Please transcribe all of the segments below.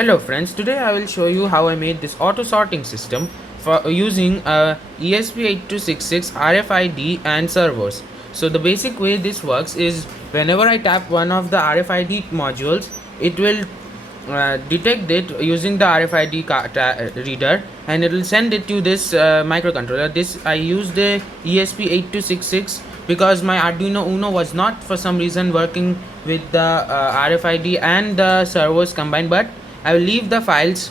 Hello friends, today I will show you how I made this auto sorting system for using a ESP8266 RFID and servos. So the basic way this works is whenever I tap one of the RFID modules, it will detect it using the RFID reader, and it will send it to this microcontroller. This I used the ESP8266 because my Arduino Uno was not for some reason working with the RFID and the servos combined, but I will leave the files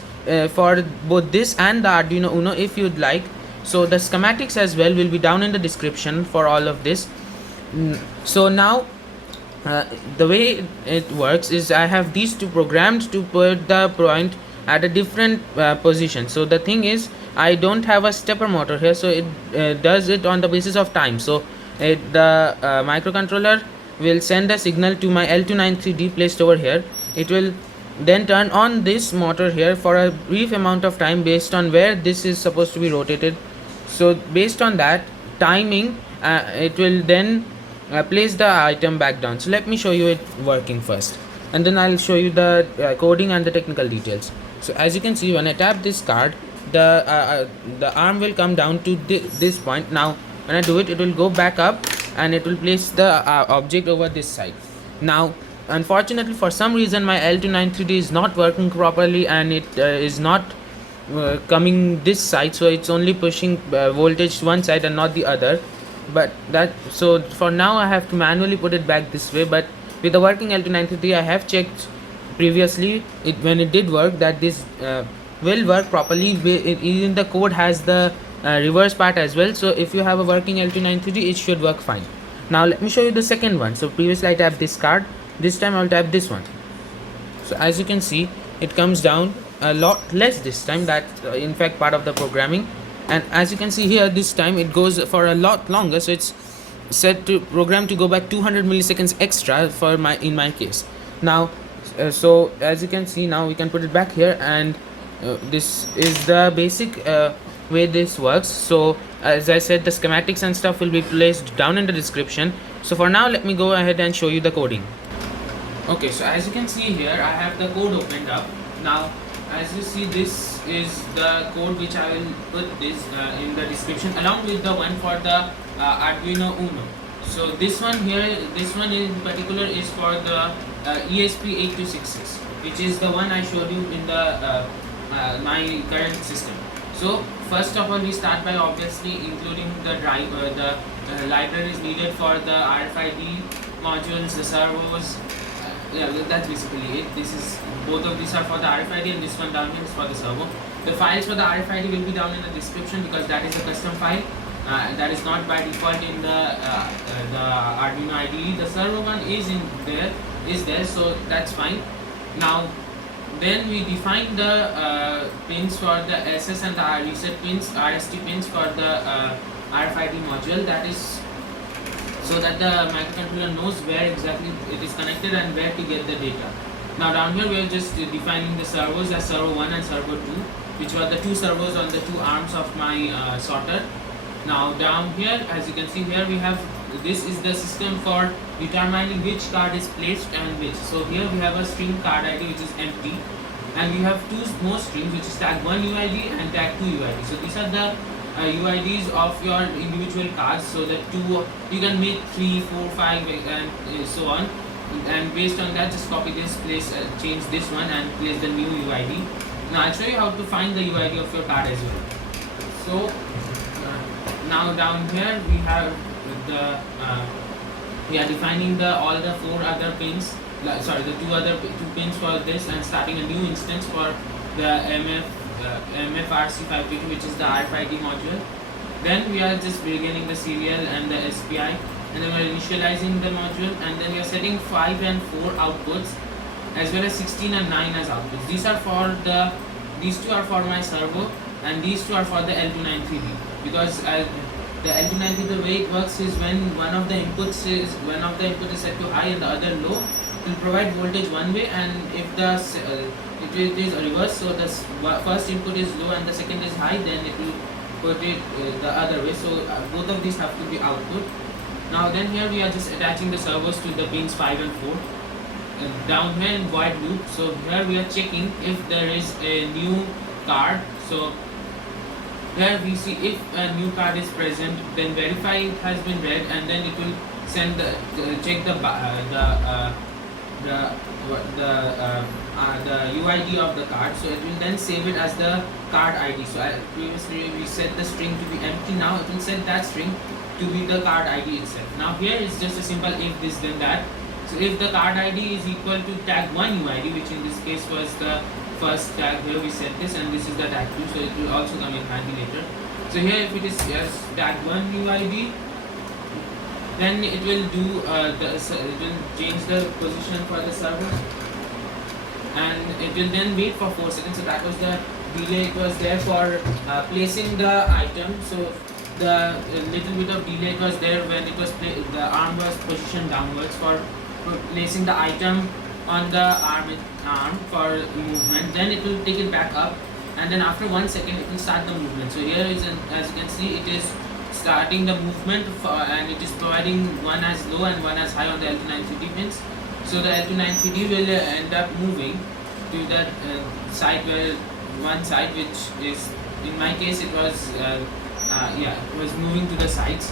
for both this and the Arduino Uno if you'd like. So the schematics as well will be down in the description for all of this. So now the way it works is I have these two programmed to put the point at a different position. So the thing is, I don't have a stepper motor here, so it does it on the basis of time. So the microcontroller will send a signal to my L293D placed over here. It will then turn on this motor here for a brief amount of time based on where this is supposed to be rotated. So based on that timing, it will then place the item back down. So let me show you it working first, and then I'll show you the coding and the technical details. So as you can see, when I tap this card, the arm will come down to this point. Now when I do it, it will go back up and it will place the object over this side. Now unfortunately, for some reason my L293D is not working properly, and it is not coming this side, so it's only pushing voltage one side and not the other. But that, so for now I have to manually put it back this way. But with the working L293D, I have checked previously when it did work that this will work properly. Even the code has the reverse part as well, so if you have a working L293D, it should work fine. Now let me show you the second one. So previously I tapped this card, this time I'll tap this one. So as you can see, it comes down a lot less this time. That in fact part of the programming. And as you can see here, this time it goes for a lot longer, so it's set to program to go back 200 milliseconds extra for in my case. Now so as you can see, now we can put it back here, and this is the basic way this works. So as I said, the schematics and stuff will be placed down in the description. So for now, let me go ahead and show you the coding. Okay, so as you can see here, I have the code opened up. Now as you see, this is the code which I will put this in the description along with the one for the Arduino Uno. So this one here, this one in particular is for the ESP8266, which is the one I showed you in the my current system. So first of all, we start by obviously including the libraries needed for the RFID modules, the servos. Yeah, that's basically it. This is, both of these are for the RFID and this one down here is for the servo. The files for the RFID will be down in the description because that is a custom file that is not by default in the Arduino IDE. The servo one is there, so that's fine. Now then we define the pins for the SS and the reset pins, RST pins for the RFID module. That is so that the microcontroller knows where exactly it is connected and where to get the data. Now down here we are just defining the servos as servo 1 and servo 2, which were the two servos on the two arms of my sorter. Now down here, as you can see here, we have, this is the system for determining which card is placed and which. So here we have a string card ID which is empty, and we have two more strings, which is tag 1 UID and tag 2 UID. So these are the UIDs of your individual cards, so that you can make 3, 4, 5 and so on, and based on that just copy this, place change this one and place the new UID. Now I'll show you how to find the UID of your card as well. So now down here we have the we are defining all the four other pins, the two pins for this, and starting a new instance for the MFRC522, which is the RFID module. Then we are just beginning the serial and the SPI, and then we are initializing the module, and then we are setting 5 and 4 outputs as well as 16 and 9 as outputs. These two are for my servo, and these two are for the L293D, because the L293, the way it works is when one of the inputs is set to high and the other low, it will provide voltage one way, and if it is a reverse, so the first input is low and the second is high, then it will put it the other way. So both of these have to be output. Now then here we are just attaching the servos to the pins 5 and 4. down here in void loop. So here we are checking if there is a new card. So here we see if a new card is present, then verify it has been read, and then it will send check the UID of the card. So it will then save it as the card ID. So previously we set the string to be empty. Now it will set that string to be the card ID itself. Now here is just a simple if this then that. So if the card ID is equal to tag 1 UID, which in this case was the first tag, here we set this, and this is the tag 2, so it will also come in handy later. So here if it is yes tag 1 UID, then it will do it will change the position for the server, and it will then wait for 4 seconds. So that was the delay it was there for placing the item. So the little bit of delay was there when it was the arm was positioned downwards for placing the item on the arm for movement. Then it will take it back up, and then after 1 second it will start the movement. So here is as you can see, it is starting the movement and it is providing one as low and one as high on the L29CD pins. So the L29CD will end up moving to that side, where one side, which is in my case it was it was moving to the sides.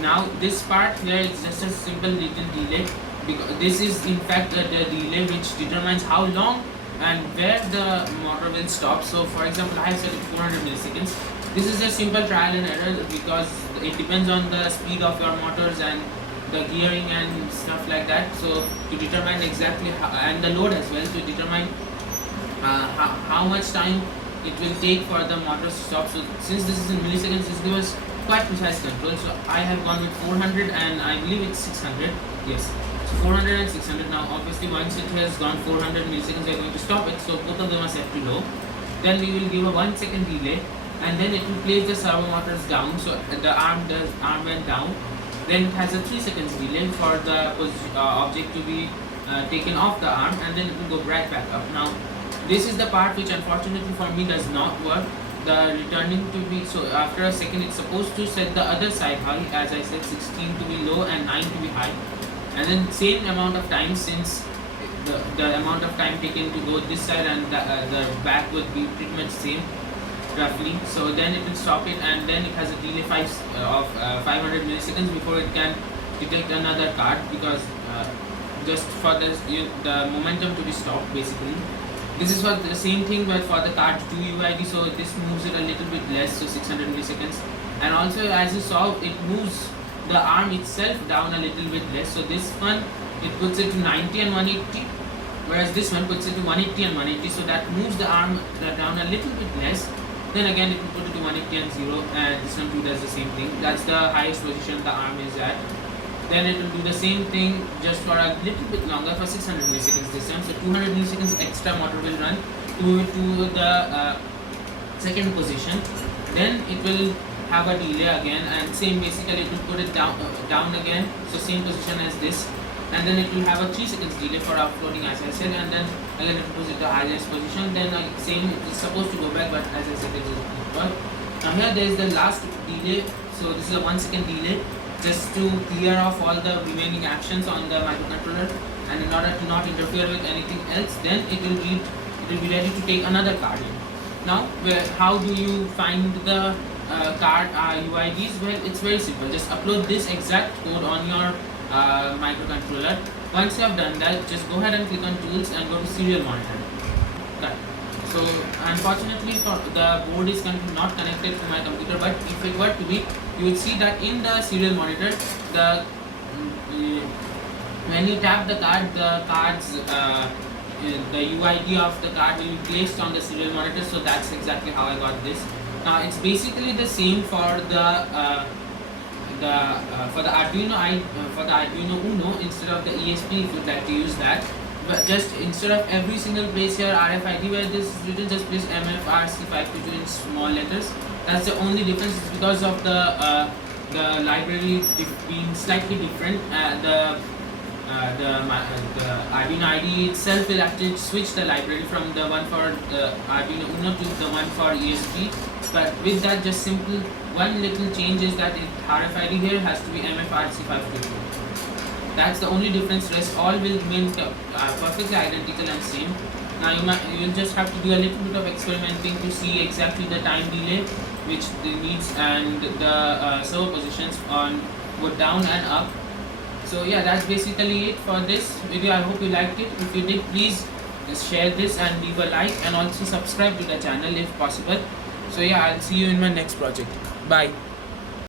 Now this part here is just a simple little delay, because this is in fact the delay which determines how long and where the motor will stop. So for example, I have set it 400 milliseconds. This is a simple trial and error, because it depends on the speed of your motors and the gearing and stuff like that. So to determine exactly how, and the load as well, to determine how much time it will take for the motor to stop. So since this is in milliseconds, this gives us quite precise control. So I have gone with 400 and I believe it's 600. Yes. 400 and 600. Now obviously once it has gone 400 milliseconds, we are going to stop it, so both of them are set to low. Then we will give a 1 second delay, and then it will place the servo motors down. So the arm went down. Then it has a 3 seconds delay for the object to be taken off the arm, and then it will go right back up. Now this is the part which unfortunately for me does not work. The returning to be, so after a second it's supposed to set the other side high, as I said, 16 to be low and 9 to be high. And then same amount of time, since the amount of time taken to go this side and the back would be pretty much same roughly. So then it will stop it, and then it has a delay of 500 milliseconds before it can detect another card, because just for the momentum to be stopped basically. This is for the same thing but for the card 2 UID, so this moves it a little bit less, so 600 milliseconds. And also as you saw, it moves the arm itself down a little bit less. So this one, it puts it to 90 and 180, whereas this one puts it to 180 and 180, so that moves the arm down a little bit less. Then again it will put it to 180 and 0, and this one too does the same thing. That's the highest position the arm is at. Then it will do the same thing just for a little bit longer, for 600 milliseconds this time. So 200 milliseconds extra motor will run to move it to the second position. Then it will have a delay again, and same basically it will put it down again, so same position as this, and then it will have a 3 seconds delay for uploading, as I said, and then again it will put it to highest position. Then same, it's supposed to go back, but as I said, it doesn't work. Now here there is the last delay, so this is a 1 second delay, just to clear off all the remaining actions on the microcontroller, and in order to not interfere with anything else. Then it will be ready to take another card in. Now how do you find the card UIDs? Well, it's very simple. Just upload this exact code on your microcontroller. Once you have done that, just go ahead and click on tools and go to serial monitor. Right. So unfortunately for the board is not connected to my computer, but if it were to be, you would see that in the serial monitor, when you tap the card, the UID of the card will be placed on the serial monitor. So that's exactly how I got this. Now it's basically the same for the Arduino Uno. Instead of the ESP, if you'd like to use that, but just instead of every single place here RFID where this is written, just place MFRC522 in small letters. That's the only difference, is because of the library being slightly different. The Arduino ID itself will actually switch the library from the one for the Arduino Uno to the one for ESP. But with that, just one little change is that RFID here has to be MFRC522. That's the only difference. Rest all will remain perfectly identical and same. Now you'll just have to do a little bit of experimenting to see exactly the time delay which it needs, and the servo positions on both down and up. So yeah, that's basically it for this video. I hope you liked it. If you did, please just share this and leave a like, and also subscribe to the channel if possible. So yeah, I'll see you in my next project. Bye.